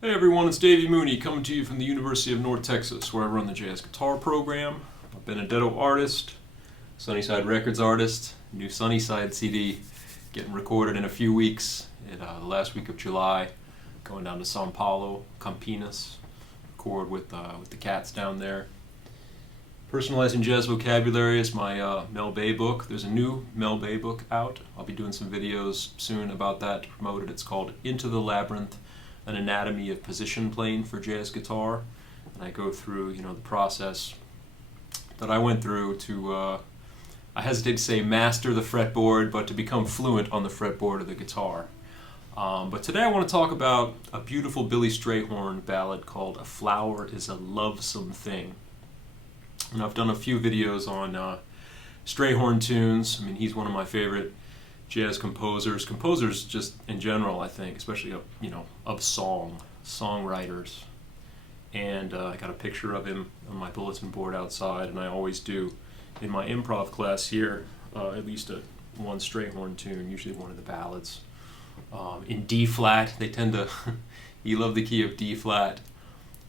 Hey everyone, it's Davy Mooney coming to you from the University of North Texas, where I run the jazz guitar program. A Benedetto artist, Sunnyside Records artist, new Sunnyside CD getting recorded in a few weeks, in the last week of July, going down to Sao Paulo, Campinas, record with the cats down there. Personalizing Jazz Vocabulary is my Mel Bay book. There's a new Mel Bay book out. I'll be doing some videos soon about that to promote it. It's called Into the Labyrinth, an anatomy of position playing for jazz guitar, and I go through the process that I went through to I hesitate to say master the fretboard, but to become fluent on the fretboard of the guitar. But today I want to talk about a beautiful Billy Strayhorn ballad called "A Flower Is a Lovesome Thing." And I've done a few videos on Strayhorn tunes. I mean, he's one of my favorite jazz composers just in general, I think, especially of songwriters. And I got a picture of him on my bulletin board outside, and I always do in my improv class here at least one Strayhorn tune, usually one of the ballads. In D flat, they tend to he loved the key of D flat.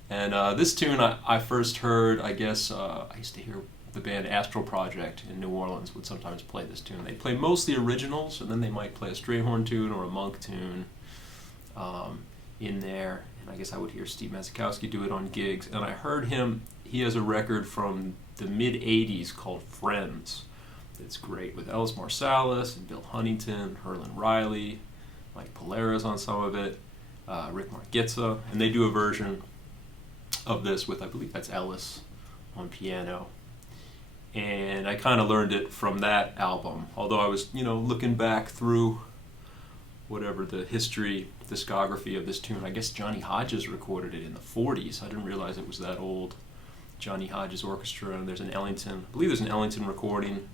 And this tune I first heard, I guess, I used to hear the band Astral Project in New Orleans would sometimes play this tune. They'd play mostly originals, and then they might play a Strayhorn tune or a Monk tune in there. And I guess I would hear Steve Masakowski do it on gigs. And I heard him, he has a record from the mid-'80s called Friends. It's great with Ellis Marsalis and Bill Huntington, Herlin Riley, Mike Polera's on some of it, Rick Margitza. And they do a version of this with, I believe that's Ellis on piano. And I kind of learned it from that album. Although I was, looking back through whatever the discography of this tune. I guess Johnny Hodges recorded it in the 40s. I didn't realize it was that old. Johnny Hodges Orchestra, and there's an Ellington. I believe there's an Ellington recording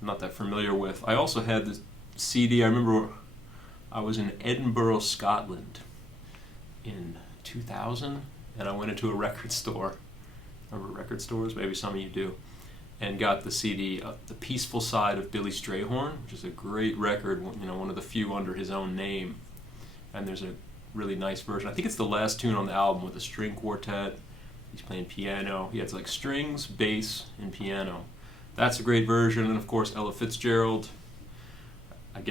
I'm not that familiar with. I also had the CD. I remember I was in Edinburgh, Scotland in 2000, and I went into a record store. Remember record stores? Maybe some of you do. And got the CD, The Peaceful Side of Billy Strayhorn, which is a great record, one of the few under his own name. And there's a really nice version. I think it's the last tune on the album with a string quartet. He's playing piano. He has like strings, bass, and piano. That's a great version. And of course, Ella Fitzgerald. I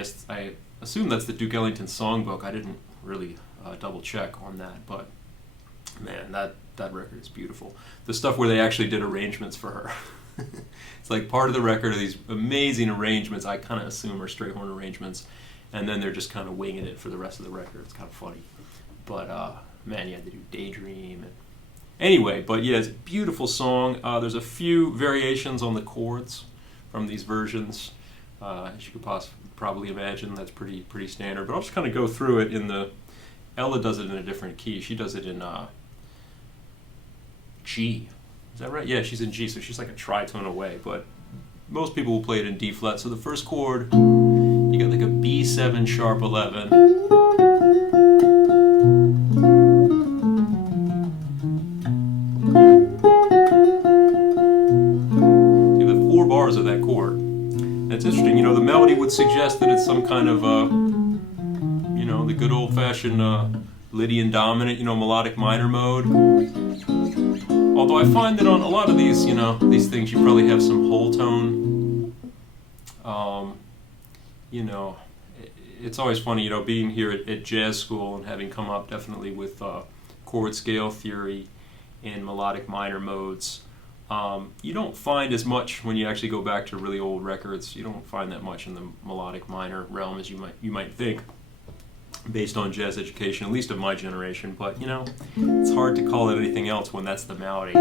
assume that's the Duke Ellington songbook. I didn't really double check on that, but man, that record is beautiful. The stuff where they actually did arrangements for her. It's like part of the record are these amazing arrangements I kind of assume are Strayhorn arrangements, and then they're just kind of winging it for the rest of the record. It's kind of funny. But man, you had to do Daydream. Anyway, but yeah, it's a beautiful song. There's a few variations on the chords from these versions. As you could probably imagine, that's pretty standard. But I'll just kind of go through it Ella does it in a different key. She does it in G. Is that right? Yeah, she's in G, so she's like a tritone away, but most people will play it in D flat. So the first chord, you got like a B7 sharp 11. You have 4 bars of that chord. And it's interesting, the melody would suggest that it's some kind of, the good old-fashioned Lydian dominant, melodic minor mode. Although I find that on a lot of these, these things, you probably have some whole tone. It's always funny, being here at jazz school and having come up definitely with chord scale theory and melodic minor modes. You don't find as much when you actually go back to really old records. You don't find that much in the melodic minor realm as you might think, based on jazz education, at least of my generation. But it's hard to call it anything else when that's the melody,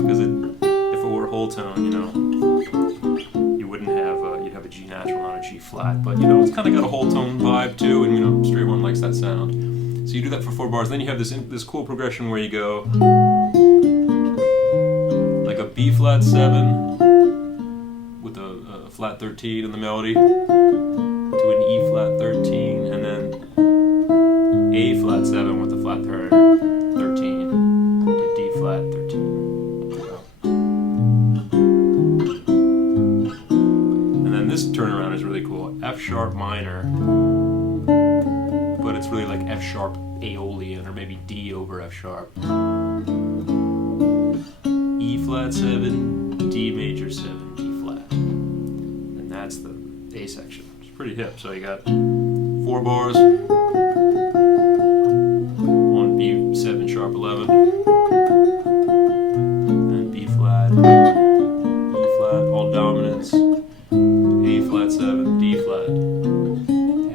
because if it were whole tone, you wouldn't have you'd have a G natural, not a G flat. But it's kind of got a whole tone vibe too, and Strayhorn likes that sound. So you do that for 4 bars. Then you have this cool progression where you go like a B flat 7 with a flat 13 in the melody, to an E flat 13, and then A flat 7 with a flat 13, to D flat 13. And then this turnaround is really cool. F sharp minor, but that's really like F sharp Aeolian, or maybe D over F sharp. E flat 7, D major 7, D flat. And that's the A section. It's pretty hip. So you got 4 bars on B7 sharp 11, and B flat, E flat, all dominants, A flat 7, D flat,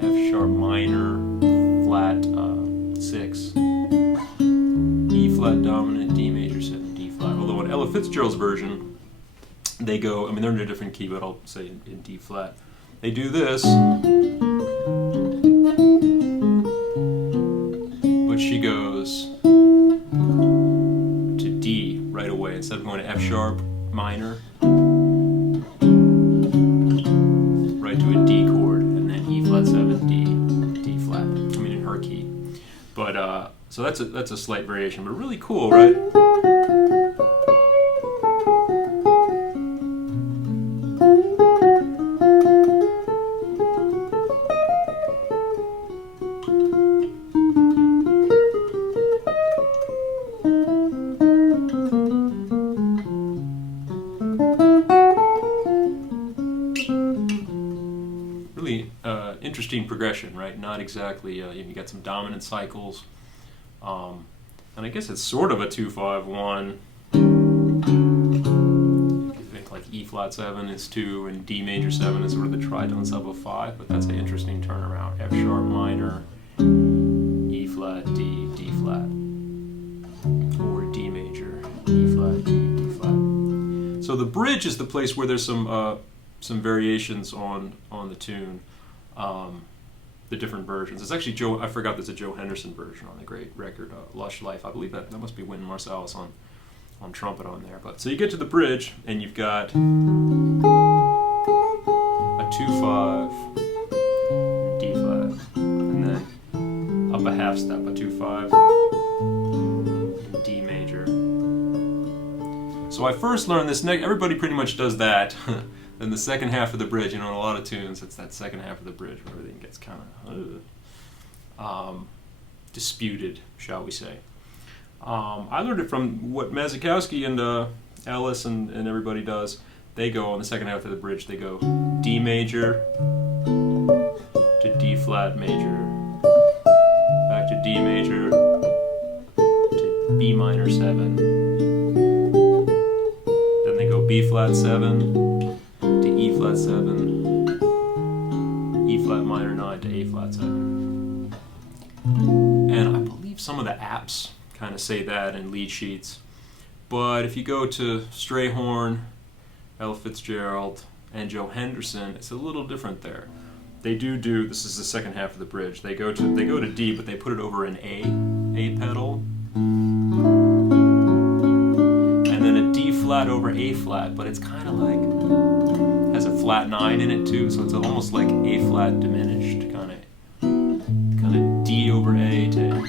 F sharp minor, flat 6, E flat dominant, D major 7, D flat. Although in Ella Fitzgerald's version, they go, I mean, they're in a different key, but I'll say in D flat. They do this, but she goes to D right away instead of going to F sharp minor, right to a D chord, and then E flat 7, D flat. I mean, in her key. But so that's a slight variation, but really cool, right? Interesting progression, right? Not exactly, you got some dominant cycles, and I guess it's sort of a 2-5-1. You think like E flat 7 is 2 and D major 7 is sort of the tritone sub of 5, but that's an interesting turnaround. F sharp minor, E flat, D flat, or D major, E flat, D flat. So the bridge is the place where there's some variations on the tune. The different versions. It's actually I forgot there's a Joe Henderson version on the great record, Lush Life. I believe that must be Wynton Marsalis on trumpet on there. But so you get to the bridge, and you've got a 2-5, D flat, and then up a half step, a 2-5, D major. So I first learned this. Everybody pretty much does that. Then the second half of the bridge, in a lot of tunes, it's that second half of the bridge where everything gets kind of disputed, shall we say. I learned it from what Masakowski and Ellis and everybody does. They go on the second half of the bridge, they go D major to D flat major, back to D major to B minor 7. Then they go B flat 7. To E flat 7, E flat minor 9 to A flat 7. And I believe some of the apps kind of say that in lead sheets. But if you go to Strayhorn, Ella Fitzgerald, and Joe Henderson, it's a little different there. They do, this is the second half of the bridge, they go to D, but they put it over an A pedal. And then a D flat over A flat, but it's kind of like, has a flat 9 in it too, so it's almost like A flat diminished, kind of D over A to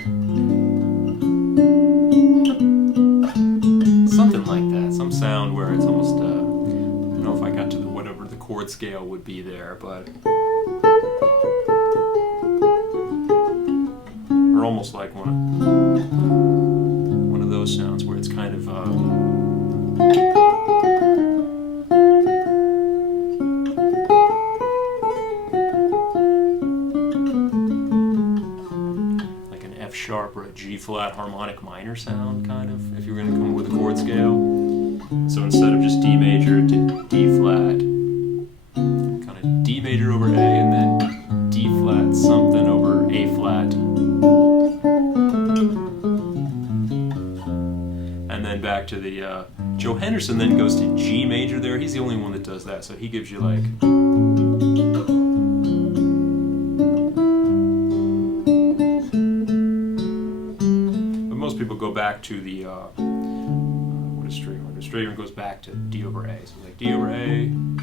something like that, some sound where it's almost, I don't know if I got to whatever the chord scale would be there, but or almost like one of those sounds where it's kind of sharp or a G flat harmonic minor sound, kind of, if you were going to come up with a chord scale. So instead of just D major to D flat, kind of D major over A, and then D flat something over A flat, and then back to the Joe Henderson then goes to G major there. He's the only one that does that, so he gives you like go back to the what is Strayhorn? The Strayhorn goes back to D over A. So like D over A, and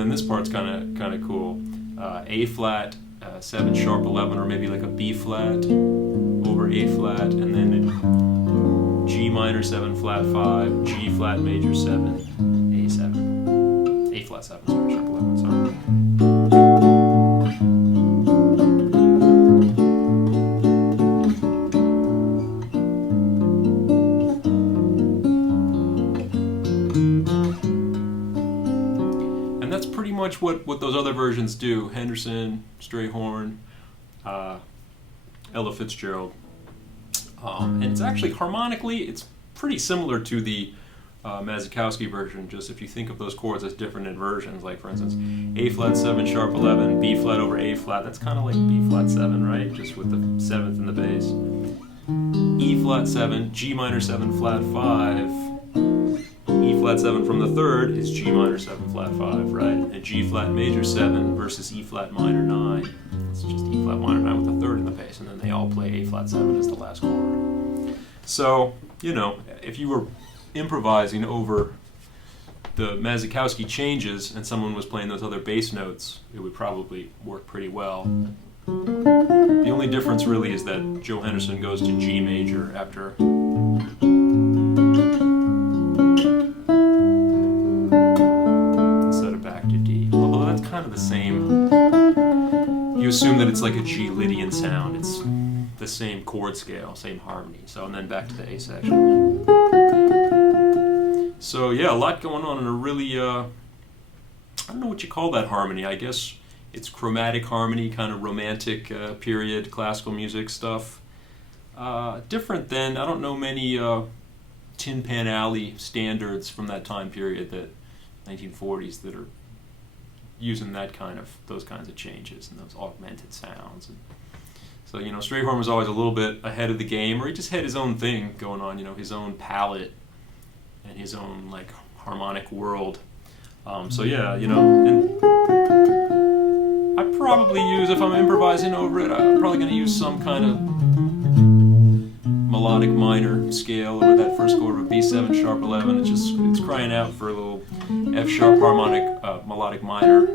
then this part's kind of cool. A flat 7 sharp 11, or maybe like a B flat over A flat, and then G minor 7 flat 5, G flat major 7, A 7. A flat 7, sorry, sharp 11, sorry. And that's pretty much what those other versions do. Henderson, Strayhorn, Ella Fitzgerald. And it's actually, harmonically, it's pretty similar to the Masakowski version, just if you think of those chords as different inversions, like for instance, A flat 7, sharp 11, B flat over A flat, that's kind of like B flat 7, right? Just with the 7th in the bass. E flat 7, G minor 7 flat 5, E flat 7 from the 3rd is G minor 7 flat 5, right? And G flat major 7 versus E flat minor 9. It's just E flat minor 9 with the 3rd in the bass, and then they all play A flat 7 as the last chord. So, you know, if you were improvising over the Masakowski changes and someone was playing those other bass notes, it would probably work pretty well. The only difference really is that Joe Henderson goes to G major after instead of back to D. Although that's kind of the same. You assume that it's like a G Lydian sound. It's the same chord scale, same harmony. So, and then back to the A section. So yeah, a lot going on in a really, I don't know what you call that harmony. I guess it's chromatic harmony, kind of romantic period, classical music stuff. Different than, I don't know many Tin Pan Alley standards from that time period, that 1940s, that are using that kind of, those kinds of changes and those augmented sounds. And so, you know, Strayhorn was always a little bit ahead of the game, or he just had his own thing going on, you know, his own palette and his own, like, harmonic world. So yeah, you know, and I probably use, if I'm improvising over it, I'm probably going to use some kind of melodic minor scale over that first chord of a B7 sharp 11. It's crying out for a little F sharp harmonic melodic minor.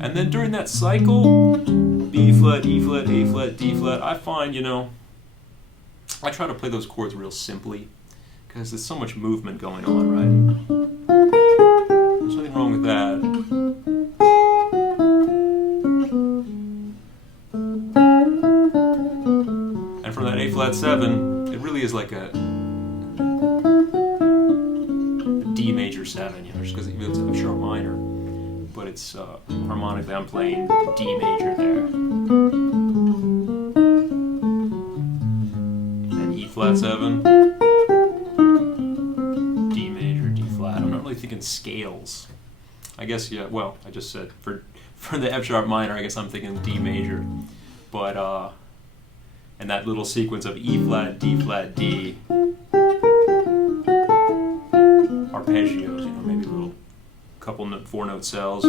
And then during that cycle, B flat, E flat, A flat, D flat, I find, you know, I try to play those chords real simply, because there's so much movement going on, right? There's nothing wrong with that. And from that A flat 7, it really is like a D major 7, you know, just because even though it's a sharp minor, but it's harmonically I'm playing D major there. Flat 7, D major, D flat. I'm not really thinking scales. I guess, yeah, well, I just said for the F sharp minor, I guess I'm thinking D major. But, and that little sequence of E flat, D, arpeggios, you know, maybe little couple 4-note cells.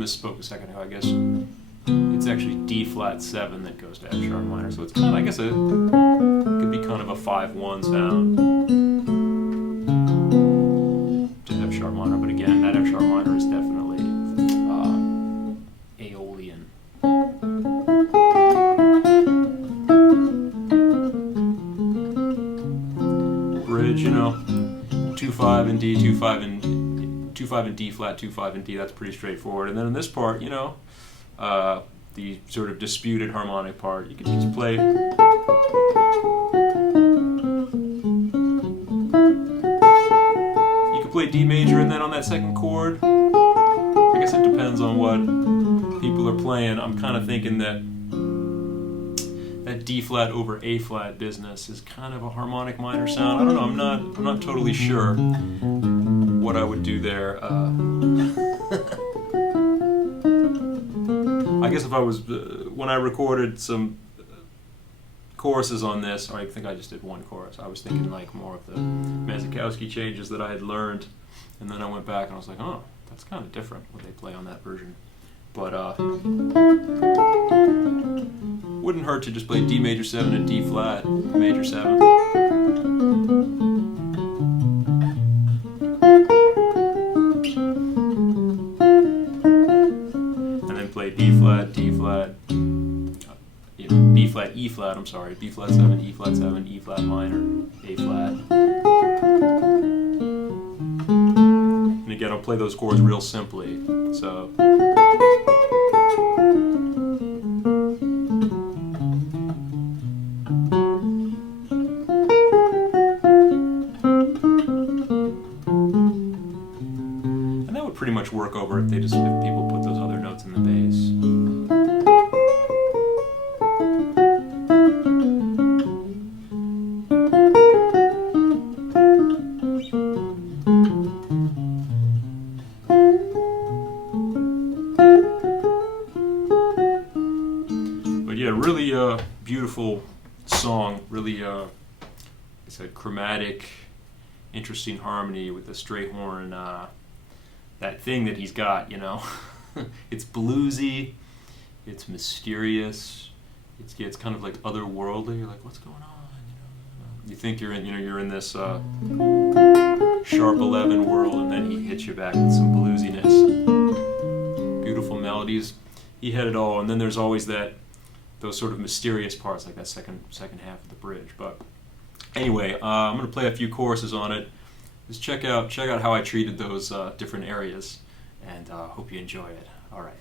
Misspoke a second ago, I guess. It's actually D flat 7 that goes to F sharp minor, so it's kind of, I guess it could be kind of a 5-1 sound to F sharp minor, but again, that F sharp minor is definitely Aeolian. Bridge, you know, 2-5 and D, 2-5 and 2-5 and D flat, 2-5 and D, that's pretty straightforward. And then in this part, you know, the sort of disputed harmonic part, you can just play. You can play D major, and then on that second chord, I guess it depends on what people are playing. I'm kind of thinking that that D flat over A flat business is kind of a harmonic minor sound. I don't know, I'm not totally sure what I would do there. I guess if I was, when I recorded some choruses on this, or I think I just did one chorus, I was thinking like more of the Masakowski changes that I had learned, and then I went back and I was like, oh, That's kind of different what they play on that version. But wouldn't hurt to just play D major 7 and D flat major 7. And then play B flat, D flat, B flat, E flat, I'm sorry, B flat 7, E flat 7, E flat minor, A flat. And again, I'll play those chords real simply. So. And that would pretty much work over if people put those other notes in the bass. Really beautiful song, really it's a chromatic, interesting harmony with the Strayhorn, that thing that he's got, you know. It's bluesy, it's mysterious, it's kind of like otherworldly. You're like, what's going on? You think you're in this sharp 11 world, and then he hits you back with some bluesiness, beautiful melodies. He had it all, and then there's always those sort of mysterious parts, like that second half of the bridge. But anyway, I'm going to play a few choruses on it. Just check out how I treated those different areas, and hope you enjoy it. All right.